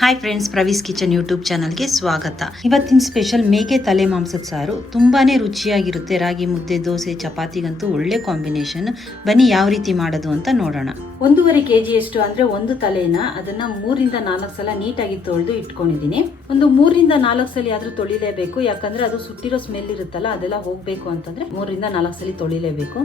Hi friends, ಪ್ರವೀಸ್ kitchen YouTube ಚಾನಲ್ಗೆ ಸ್ವಾಗತ. ಇವತ್ತಿನ ಸ್ಪೆಷಲ್ ಮೇಕೆ ತಲೆ ಮಾಂಸದ ಸಾರು. ತುಂಬಾನೇ ರುಚಿಯಾಗಿರುತ್ತೆ. ರಾಗಿ ಮುದ್ದೆ, ದೋಸೆ, ಚಪಾತಿಗಂತೂ ಒಳ್ಳೆ ಕಾಂಬಿನೇಷನ್. ಬನ್ನಿ ಯಾವ ರೀತಿ ಮಾಡೋದು ಅಂತ ನೋಡೋಣ. 1.5 kg ಅಷ್ಟು ಅಂದ್ರೆ ಒಂದು ತಲೆನ ಅದನ್ನ 3 ರಿಂದ 4 ಸಲ ನೀಟಾಗಿ ತೊಳೆದು ಇಟ್ಕೊಂಡಿದ್ದೀನಿ. ಒಂದು 3 ರಿಂದ 4 ಸಲ ಆದ್ರೂ ತೊಳಿಲೇಬೇಕು, ಯಾಕಂದ್ರೆ ಅದು ಸುಟ್ಟಿರೋ ಸ್ಮೆಲ್ ಇರುತ್ತಲ್ಲ ಅದೆಲ್ಲ ಹೋಗ್ಬೇಕು ಅಂತಂದ್ರೆ 3 ರಿಂದ 4 ಸಲ ತೊಳಿಲೇಬೇಕು.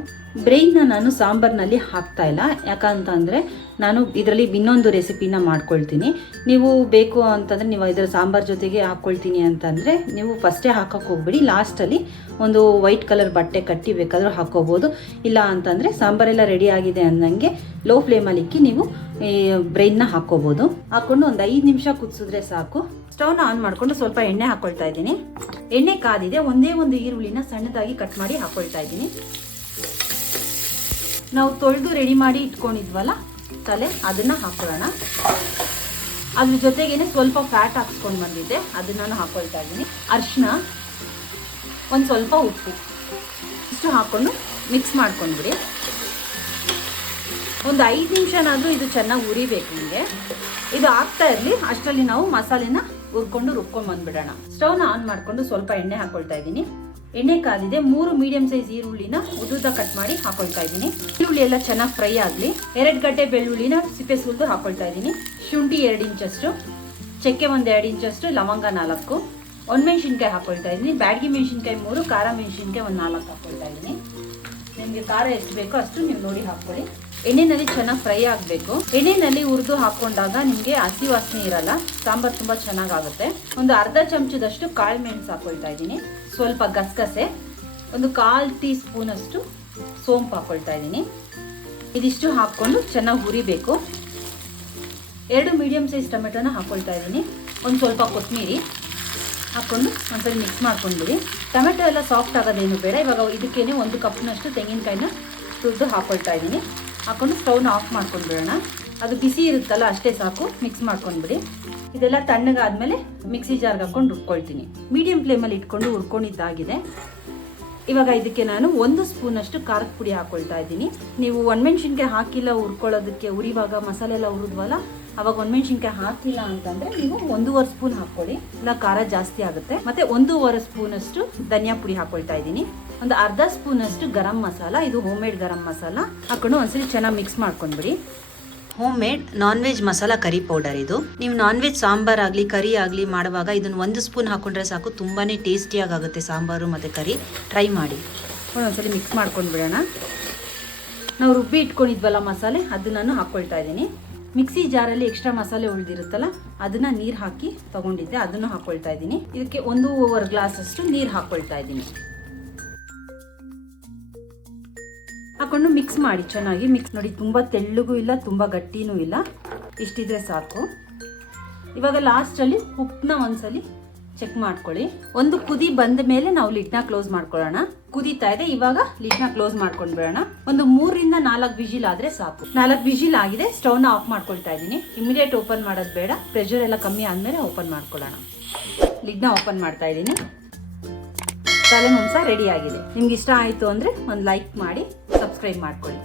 ಬ್ರೈನ್ ನಾನು ಸಾಂಬಾರ್ನಲ್ಲಿ ಹಾಕ್ತಾ ಇಲ್ಲ, ಯಾಕಂತಂದ್ರೆ ನಾನು ಇದರಲ್ಲಿ ಇನ್ನೊಂದು ರೆಸಿಪಿನ ಮಾಡ್ಕೊಳ್ತೀನಿ. ನೀವು ಬೇಕು ಅಂತಂದ್ರೆ ನೀವು ಇದರ ಸಾಂಬಾರ್ ಜೊತೆಗೆ ಹಾಕೊಳ್ತೀನಿ ಅಂತಂದ್ರೆ ನೀವು ಫಸ್ಟೇ ಹಾಕಕ್ಕೆ ಹೋಗ್ಬೇಡಿ. ಲಾಸ್ಟಲ್ಲಿ ಒಂದು ವೈಟ್ ಕಲರ್ ಬಟ್ಟೆ ಕಟ್ಟಿ ಬೇಕಾದ್ರೂ ಹಾಕೋಬಹುದು. ಇಲ್ಲ ಅಂತಂದ್ರೆ ಸಾಂಬಾರೆಲ್ಲ ರೆಡಿ ಆಗಿದೆ ಅಂದಂಗೆ ಲೋ ಫ್ಲೇಮಲ್ಲಿ ಇಕ್ಕಿ ನೀವು ಈ ಬ್ರೈನ್ನ ಹಾಕೋಬಹುದು. ಹಾಕೊಂಡು ಒಂದು 5 ನಿಮಿಷ ಕುದಿಸಿದ್ರೆ ಸಾಕು. ಸ್ಟವ್ನ ಆನ್ ಮಾಡ್ಕೊಂಡು ಸ್ವಲ್ಪ ಎಣ್ಣೆ ಹಾಕೊಳ್ತಾ ಇದ್ದೀನಿ. ಎಣ್ಣೆ ಕಾದಿದೆ. ಒಂದೇ ಒಂದು ಈರುಳ್ಳಿನ ಸಣ್ಣದಾಗಿ ಕಟ್ ಮಾಡಿ ಹಾಕೊಳ್ತಾ ಇದ್ದೀನಿ. ನಾವು ತೊಳೆದು ರೆಡಿ ಮಾಡಿ ಇಟ್ಕೊಂಡಿದ್ವಲ್ಲ ತಲೆ, ಅದನ್ನ ಹಾಕೊಳ್ಳೋಣ. ಅದ್ರ ಜೊತೆಗೇನೆ ಸ್ವಲ್ಪ ಫ್ಯಾಟ್ ಹಾಕ್ಸ್ಕೊಂಡು ಬಂದಿದ್ದೆ, ಅದನ್ನ ನಾನು ಹಾಕೊಳ್ತಾ ಇದ್ದೀನಿ. ಅರಿಶಿನ, ಒಂದು ಸ್ವಲ್ಪ ಉಪ್ಪು ಇಷ್ಟು ಹಾಕೊಂಡು ಮಿಕ್ಸ್ ಮಾಡ್ಕೊಂಡ್ಬಿಡಿ. ಒಂದು 5 ನಿಮಿಷನಾದರೂ ಇದು ಚೆನ್ನಾಗಿ ಉರಿಬೇಕು. ನಿಮಗೆ ಇದು ಆಗ್ತಾ ಇರಲಿ, ಅಷ್ಟರಲ್ಲಿ ನಾವು ಮಸಾಲೆನ ಹುರ್ಕೊಂಡು ರುಬ್ಕೊಂಡು ಬಂದ್ಬಿಡೋಣ. ಸ್ಟವ್ನ ಆನ್ ಮಾಡ್ಕೊಂಡು ಸ್ವಲ್ಪ ಎಣ್ಣೆ ಹಾಕೊಳ್ತಾ ಇದ್ದೀನಿ. ಎಣ್ಣೆ ಕಾದಿದೆ. 3 ಮೀಡಿಯಂ ಸೈಜ್ ಈರುಳ್ಳಿನ ಉದ್ದುದ್ದ ಕಟ್ ಮಾಡಿ ಹಾಕೊಳ್ತಾ ಇದ್ದೀನಿ. ಈರುಳ್ಳಿ ಎಲ್ಲ ಚೆನ್ನಾಗಿ ಫ್ರೈ ಆಗಲಿ. 2 ಗಡ್ಡೆ ಬೆಳ್ಳುಳ್ಳಿನ ಸಿಪ್ಪೆ ಸುಲಿದು ಹಾಕೊಳ್ತಾ ಇದ್ದೀನಿ. ಶುಂಠಿ 2 ಇಂಚಷ್ಟು, ಚಕ್ಕೆ 1 2 ಇಂಚಷ್ಟು, ಲವಂಗ 4, ಒಣಮೆಣಸಿನ್ಕಾಯಿ ಹಾಕೊಳ್ತಾ ಇದ್ದೀನಿ. ಬ್ಯಾಡಗಿ ಮೆಣಸಿನ್ಕಾಯಿ 3, ಖಾರ ಮೆಣಸಿನ್ಕಾಯಿ 1 4 ಹಾಕೊಳ್ತಾ ಇದ್ದೀನಿ. ನಿಮಗೆ ಖಾರ ಎಷ್ಟು ಬೇಕೋ ಅಷ್ಟು ನೀವು ನೋಡಿ ಹಾಕೊಳ್ಳಿ. ಎಣ್ಣೆನಲ್ಲಿ ಚೆನ್ನಾಗಿ ಫ್ರೈ ಆಗಬೇಕು. ಎಣ್ಣೆನಲ್ಲಿ ಹುರಿದು ಹಾಕೊಂಡಾಗ ನಿಮಗೆ ಹಸಿ ವಾಸನೆ ಇರಲ್ಲ, ಸಾಂಬಾರ್ ತುಂಬಾ ಚೆನ್ನಾಗಾಗುತ್ತೆ. ಒಂದು ಅರ್ಧ ಚಮಚದಷ್ಟು ಕಾಳು ಮೆಣಸು ಹಾಕೊಳ್ತಾ ಇದ್ದೀನಿ. ಸ್ವಲ್ಪ ಗಸಗಸೆ, ಒಂದು 1/4 ಟೀ ಸ್ಪೂನ್ ಅಷ್ಟು ಸೋಂಪು ಹಾಕೊಳ್ತಾ ಇದ್ದೀನಿ. ಇದಿಷ್ಟು ಹಾಕೊಂಡು ಚೆನ್ನಾಗಿ ಹುರಿಬೇಕು. 2 ಮೀಡಿಯಂ ಸೈಜ್ ಟೊಮೆಟೊನ ಹಾಕೊಳ್ತಾ ಇದ್ದೀನಿ. ಒಂದು ಸ್ವಲ್ಪ ಕೊತ್ತಂಬರಿ ಹಾಕೊಂಡು ಒಂದ್ಸಲ ಮಿಕ್ಸ್ ಮಾಡ್ಕೊಂಡ್ಬಿಡಿ. ಟೊಮೆಟೊ ಎಲ್ಲ ಸಾಫ್ಟ್ ಆಗೋದೇನು ಬೇಡ. ಇವಾಗ ಇದಕ್ಕೇನೆ 1 ಕಪ್ನಷ್ಟು ತೆಂಗಿನಕಾಯಿನ ತುರಿದು ಹಾಕೊಳ್ತಾ ಇದ್ದೀನಿ. ಹಾಕೊಂಡು ಸ್ಟವ್ನ ಆಫ್ ಮಾಡ್ಕೊಂಡ್ಬಿಡೋಣ. ಅದು ಬಿಸಿ ಇರುತ್ತಲ್ಲ ಅಷ್ಟೇ ಸಾಕು. ಮಿಕ್ಸ್ ಮಾಡ್ಕೊಂಡ್ಬಿಡಿ. ಇದೆಲ್ಲ ತಣ್ಣಗಾದ್ಮೇಲೆ ಮಿಕ್ಸಿ ಜಾರ್ಗೆ ಹಾಕೊಂಡು ರುಬ್ಕೊಳ್ತೀನಿ. ಮೀಡಿಯಂ ಫ್ಲೇಮಲ್ಲಿ ಇಟ್ಕೊಂಡು ಹುರ್ಕೊಂಡಿದ್ದಾಗಿದೆ. ಇವಾಗ ಇದಕ್ಕೆ ನಾನು 1 ಸ್ಪೂನ್ ಅಷ್ಟು ಖಾರದ ಪುಡಿ ಹಾಕೊಳ್ತಾ ಇದ್ದೀನಿ. ನೀವು ಒಣಮೆಣಸಿನ್ಕಾಯಿ ಹಾಕಿಲ್ಲ ಹುರ್ಕೊಳ್ಳೋದಕ್ಕೆ, ಉರಿವಾಗ ಮಸಾಲೆ ಎಲ್ಲ ಹುರಿದ್ವಲ್ಲ ಅವಾಗ ಒಣಮೆಣಸಿನ್ಕಾಯಿ ಹಾಕಿಲ್ಲ ಅಂತಂದ್ರೆ ನೀವು 1.5 ಸ್ಪೂನ್ ಹಾಕೊಳ್ಳಿ, ಇಲ್ಲ ಖಾರ ಜಾಸ್ತಿ ಆಗುತ್ತೆ. ಮತ್ತೆ 1.5 ಸ್ಪೂನ್ ಅಷ್ಟು ಧನಿಯಾ ಪುಡಿ ಹಾಕೊಳ್ತಾ ಇದ್ದೀನಿ. ಒಂದು ಅರ್ಧ ಸ್ಪೂನ್ ಅಷ್ಟು ಗರಂ ಮಸಾಲ, ಇದು ಹೋಮ್ ಮೇಡ್ ಗರಂ ಮಸಾಲ ಹಾಕೊಂಡು ಒಂದ್ಸಲಿ ಚೆನ್ನಾಗಿ ಮಿಕ್ಸ್ ಮಾಡ್ಕೊಂಡ್ಬಿಡಿ. Home made non veg masala curry powder ಇದು. ನೀವು ನಾನ್ ವೆಜ್ ಸಾಂಬಾರ್ ಆಗಲಿ ಕರಿ ಆಗಲಿ ಮಾಡುವಾಗ ಇದನ್ನು 1 ಸ್ಪೂನ್ ಹಾಕೊಂಡ್ರೆ ಸಾಕು. ತುಂಬಾನೇ ಟೇಸ್ಟಿಯಾಗಿ ಆಗುತ್ತೆ ಸಾಂಬಾರು ಮತ್ತು ಕರಿ. ಟ್ರೈ ಮಾಡಿ. ಒಂದ್ಸಲಿ ಮಿಕ್ಸ್ ಮಾಡ್ಕೊಂಡ್ಬಿಡೋಣ. ನಾವು ರುಬ್ಬಿ ಇಟ್ಕೊಂಡಿದ್ವಲ್ಲ ಮಸಾಲೆ, ಅದು ನಾನು ಹಾಕೊಳ್ತಾ ಇದ್ದೀನಿ. ಮಿಕ್ಸಿ ಜಾರಲ್ಲಿ ಎಕ್ಸ್ಟ್ರಾ ಮಸಾಲೆ ಉಳಿದಿರುತ್ತಲ್ಲ ಅದನ್ನ ನೀರು ಹಾಕಿ ತಗೊಂಡಿದ್ದೆ, ಅದನ್ನು ಹಾಕೊಳ್ತಾ ಇದ್ದೀನಿ. ಇದಕ್ಕೆ 1.5 ಗ್ಲಾಸ್ ಅಷ್ಟು ನೀರು ಹಾಕೊಳ್ತಾ ಇದ್ದೀನಿ. ಹಾಕೊಂಡು ಮಿಕ್ಸ್ ಮಾಡಿ ಚೆನ್ನಾಗಿ. ಮಿಕ್ಸ್ ನೋಡಿ, ತುಂಬಾ ತೆಳ್ಳಗೂ ಇಲ್ಲ ತುಂಬಾ ಗಟ್ಟಿನೂ ಇಲ್ಲ, ಇಷ್ಟಿದ್ರೆ ಸಾಕು. ಇವಾಗ ಲಾಸ್ಟಲ್ಲಿ ಉಪ್ಪನ್ನ ಒಂದ್ಸಲಿ ಚೆಕ್ ಮಾಡ್ಕೊಳ್ಳಿ. ಒಂದು ಕುದಿ ಬಂದ ಮೇಲೆ ನಾವು ಲಿಡ್ನ ಕ್ಲೋಸ್ ಮಾಡ್ಕೊಳ್ಳೋಣ. ಕುದೀತಾ ಇದೆ, ಇವಾಗ ಲಿಡ್ನ ಕ್ಲೋಸ್ ಮಾಡ್ಕೊಂಡು ಬಿಡೋಣ. ಒಂದು 3 ರಿಂದ 4 ವಿಜಿಲ್ ಆದ್ರೆ ಸಾಕು. 4 ವಿಜಿಲ್ ಆಗಿದೆ. ಸ್ಟವ್ನ ಆಫ್ ಮಾಡ್ಕೊಳ್ತಾ ಇದ್ದೀನಿ. ಇಮಿಡಿಯೇಟ್ ಓಪನ್ ಮಾಡೋದು ಬೇಡ, ಪ್ರೆಷರ್ ಎಲ್ಲ ಕಮ್ಮಿ ಆದ್ಮೇಲೆ ಓಪನ್ ಮಾಡ್ಕೊಳ್ಳೋಣ. ಲಿಡ್ನ ಓಪನ್ ಮಾಡ್ತಾ ಇದ್ದೀನಿ. ತಲೆ ಮಾಂಸ ರೆಡಿ ಆಗಿದೆ. ನಿಮ್ಗೆ ಇಷ್ಟ ಆಯ್ತು ಅಂದ್ರೆ ಒಂದು ಲೈಕ್ ಮಾಡಿ, ಸಬ್ಸ್ಕ್ರೈಬ್ ಮಾಡ್ಕೊಳ್ಳಿ.